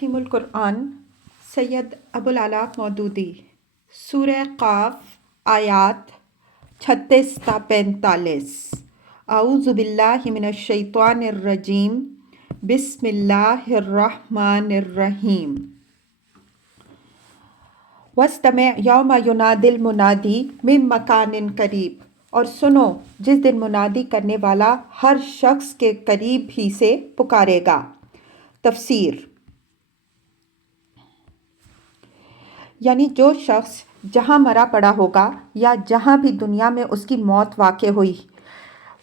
تفہیم القرآن سید ابوالعلا مودودی سورہ قاف آیات 36 تا 45 اعوذ باللہ من الشیطان الرجیم بسم اللہ الرحمن الرحیم واستمع یوم ینادی المنادی من مکان قریب، اور سنو جس دن منادی کرنے والا ہر شخص کے قریب ہی سے پکارے گا۔ تفسیر، یعنی جو شخص جہاں مرا پڑا ہوگا یا جہاں بھی دنیا میں اس کی موت واقع ہوئی،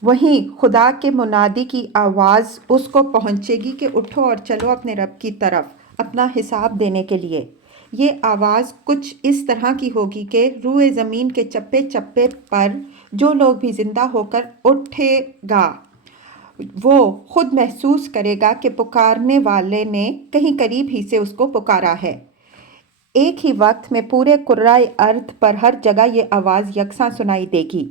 وہیں خدا کے منادی کی آواز اس کو پہنچے گی کہ اٹھو اور چلو اپنے رب کی طرف اپنا حساب دینے کے لیے۔ یہ آواز کچھ اس طرح کی ہوگی کہ روئے زمین کے چپے چپے پر جو لوگ بھی زندہ ہو کر اٹھے گا وہ خود محسوس کرے گا کہ پکارنے والے نے کہیں قریب ہی سے اس کو پکارا ہے۔ ایک ہی وقت میں پورے کرۂ ارض پر ہر جگہ یہ آواز یکساں سنائی دے گی۔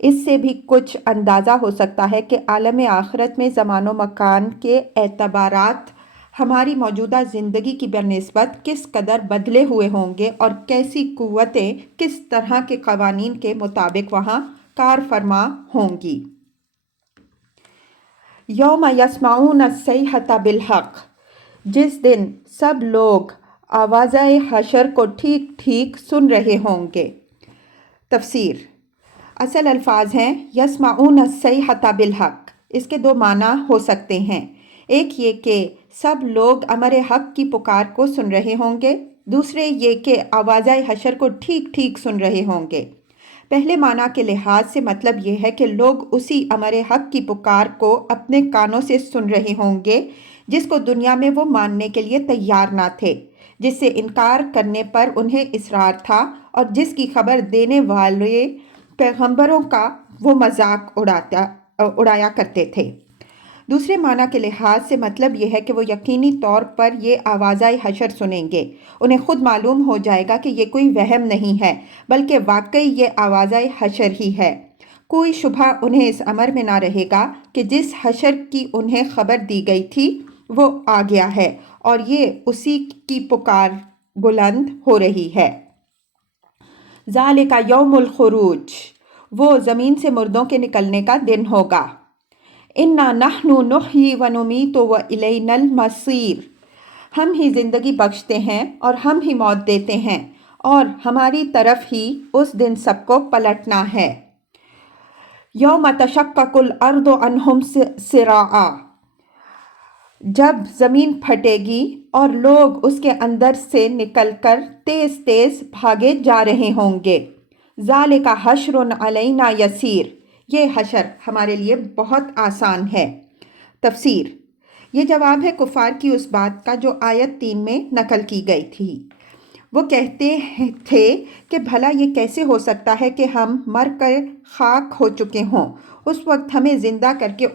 اس سے بھی کچھ اندازہ ہو سکتا ہے کہ عالم آخرت میں زمان و مکان کے اعتبارات ہماری موجودہ زندگی کی بنسبت کس قدر بدلے ہوئے ہوں گے اور کیسی قوتیں کس طرح کے قوانین کے مطابق وہاں کار فرما ہوں گی۔ یوم یسمعون الصیحۃ بالحق، جس دن سب لوگ آوازۂ حشر کو ٹھیک ٹھیک سن رہے ہوں گے۔ تفسیر، اصل الفاظ ہیں یسمعون الصیحۃ بالحق، اس کے دو معنی ہو سکتے ہیں۔ ایک یہ کہ سب لوگ امر حق کی پکار کو سن رہے ہوں گے، دوسرے یہ کہ آوازۂ حشر کو ٹھیک ٹھیک سن رہے ہوں گے۔ پہلے معنی کے لحاظ سے مطلب یہ ہے کہ لوگ اسی امر حق کی پکار کو اپنے کانوں سے سن رہے ہوں گے جس کو دنیا میں وہ ماننے کے لیے تیار نہ تھے، جس سے انکار کرنے پر انہیں اصرار تھا اور جس کی خبر دینے والے پیغمبروں کا وہ مذاق اڑایا کرتے تھے۔ دوسرے معنی کے لحاظ سے مطلب یہ ہے کہ وہ یقینی طور پر یہ آوازۂ حشر سنیں گے، انہیں خود معلوم ہو جائے گا کہ یہ کوئی وہم نہیں ہے بلکہ واقعی یہ آوازۂ حشر ہی ہے۔ کوئی شبہ انہیں اس امر میں نہ رہے گا کہ جس حشر کی انہیں خبر دی گئی تھی وہ آ گیا ہے اور یہ اسی کی پکار بلند ہو رہی ہے۔ ذالک یوم الخروج، وہ زمین سے مردوں کے نکلنے کا دن ہوگا۔ انا نحن نحیی و نمیت و الینا المصیر، ہم ہی زندگی بخشتے ہیں اور ہم ہی موت دیتے ہیں اور ہماری طرف ہی اس دن سب کو پلٹنا ہے۔ یوم تشقق الارض عنہم سراعا، جب زمین پھٹے گی اور لوگ اس کے اندر سے نکل کر تیز تیز بھاگے جا رہے ہوں گے۔ ذالک حشر علینا یسیر، یہ حشر ہمارے لیے بہت آسان ہے۔ تفسیر، یہ جواب ہے کفار کی اس بات کا جو آیت 3 میں نقل کی گئی تھی۔ وہ کہتے تھے کہ بھلا یہ کیسے ہو سکتا ہے کہ ہم مر کر خاک ہو چکے ہوں، اس وقت ہمیں زندہ کر کے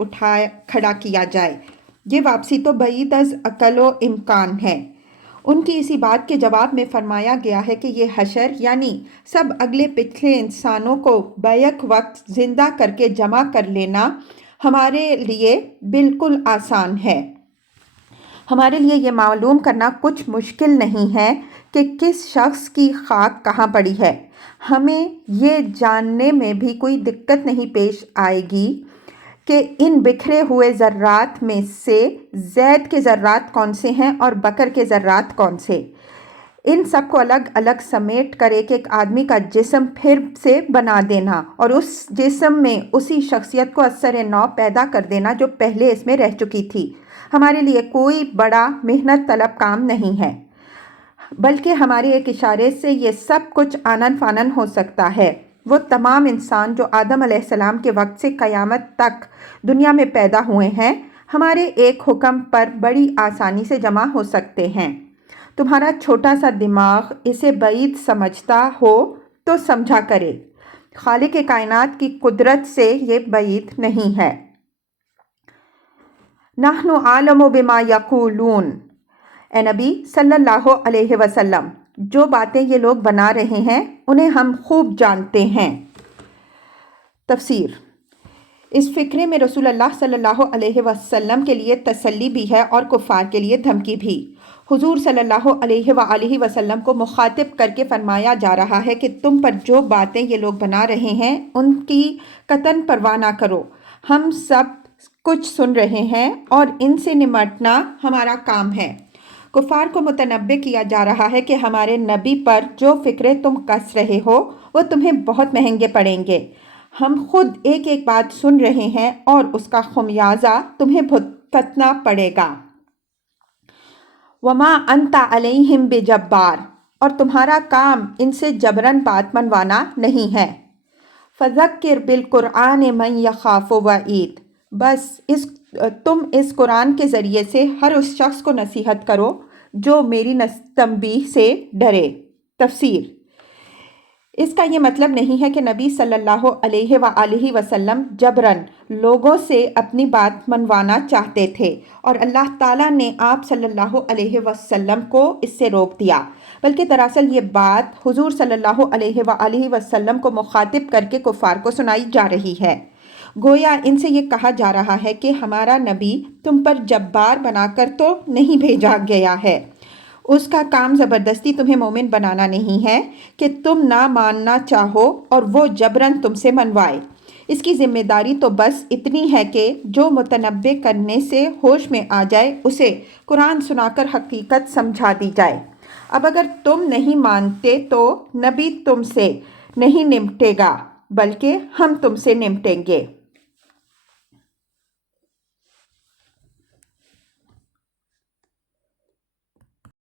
کھڑا کیا جائے، یہ واپسی تو بعید از عقل و امکان ہے۔ ان کی اسی بات کے جواب میں فرمایا گیا ہے کہ یہ حشر یعنی سب اگلے پچھلے انسانوں کو بیک وقت زندہ کر کے جمع کر لینا ہمارے لیے بالکل آسان ہے۔ ہمارے لیے یہ معلوم کرنا کچھ مشکل نہیں ہے کہ کس شخص کی خاک کہاں پڑی ہے۔ ہمیں یہ جاننے میں بھی کوئی دقت نہیں پیش آئے گی کہ ان بکھرے ہوئے ذرات میں سے زید کے ذرات کون سے ہیں اور بکر کے ذرات کون سے۔ ان سب کو الگ الگ سمیٹ کر ایک ایک آدمی کا جسم پھر سے بنا دینا اور اس جسم میں اسی شخصیت کو اثر نو پیدا کر دینا جو پہلے اس میں رہ چکی تھی، ہمارے لیے کوئی بڑا محنت طلب کام نہیں ہے، بلکہ ہمارے ایک اشارے سے یہ سب کچھ آنن فانن ہو سکتا ہے۔ وہ تمام انسان جو آدم علیہ السلام کے وقت سے قیامت تک دنیا میں پیدا ہوئے ہیں ہمارے ایک حکم پر بڑی آسانی سے جمع ہو سکتے ہیں۔ تمہارا چھوٹا سا دماغ اسے بعید سمجھتا ہو تو سمجھا کرے، خالق کائنات کی قدرت سے یہ بعید نہیں ہے۔ نحن اعلم بما یقولون، اے نبی صلی اللہ علیہ وسلم، جو باتیں یہ لوگ بنا رہے ہیں انہیں ہم خوب جانتے ہیں۔ تفسیر، اس فقرے میں رسول اللہ صلی اللہ علیہ وسلم کے لیے تسلی بھی ہے اور کفار کے لیے دھمکی بھی۔ حضور صلی اللہ علیہ وآلہ وسلم کو مخاطب کر کے فرمایا جا رہا ہے کہ تم پر جو باتیں یہ لوگ بنا رہے ہیں ان کی قطعاً پرواہ نہ کرو، ہم سب کچھ سن رہے ہیں اور ان سے نمٹنا ہمارا کام ہے۔ کفار کو متنبع کیا جا رہا ہے کہ ہمارے نبی پر جو فکرے تم کس رہے ہو وہ تمہیں بہت مہنگے پڑیں گے، ہم خود ایک ایک بات سن رہے ہیں اور اس کا خمیازہ تمہیں بھگتنا پڑے گا۔ وما انت علیہم بجبار، اور تمہارا کام ان سے جبراً بات منوانا نہیں ہے۔ فذکر بالقرآن من یخاف وعید، بس تم اس قرآن کے ذریعے سے ہر اس شخص کو نصیحت کرو جو میری تنبیہ سے ڈرے۔ تفسیر: اس کا یہ مطلب نہیں ہے کہ نبی صلی اللہ علیہ وآلہ وسلم جبراً لوگوں سے اپنی بات منوانا چاہتے تھے اور اللہ تعالیٰ نے آپ صلی اللہ علیہ وسلم کو اس سے روک دیا، بلکہ دراصل یہ بات حضور صلی اللہ علیہ وآلہ وسلم کو مخاطب کر کے کفار کو سنائی جا رہی ہے۔ گویا ان سے یہ کہا جا رہا ہے کہ ہمارا نبی تم پر جبار بنا کر تو نہیں بھیجا گیا ہے، اس کا کام زبردستی تمہیں مومن بنانا نہیں ہے کہ تم نہ ماننا چاہو اور وہ جبراً تم سے منوائے۔ اس کی ذمہ داری تو بس اتنی ہے کہ جو متنبع کرنے سے ہوش میں آ جائے اسے قرآن سنا کر حقیقت سمجھا دی جائے۔ اب اگر تم نہیں مانتے تو نبی تم سے نہیں نمٹے گا بلکہ ہم تم سے نمٹیں گے۔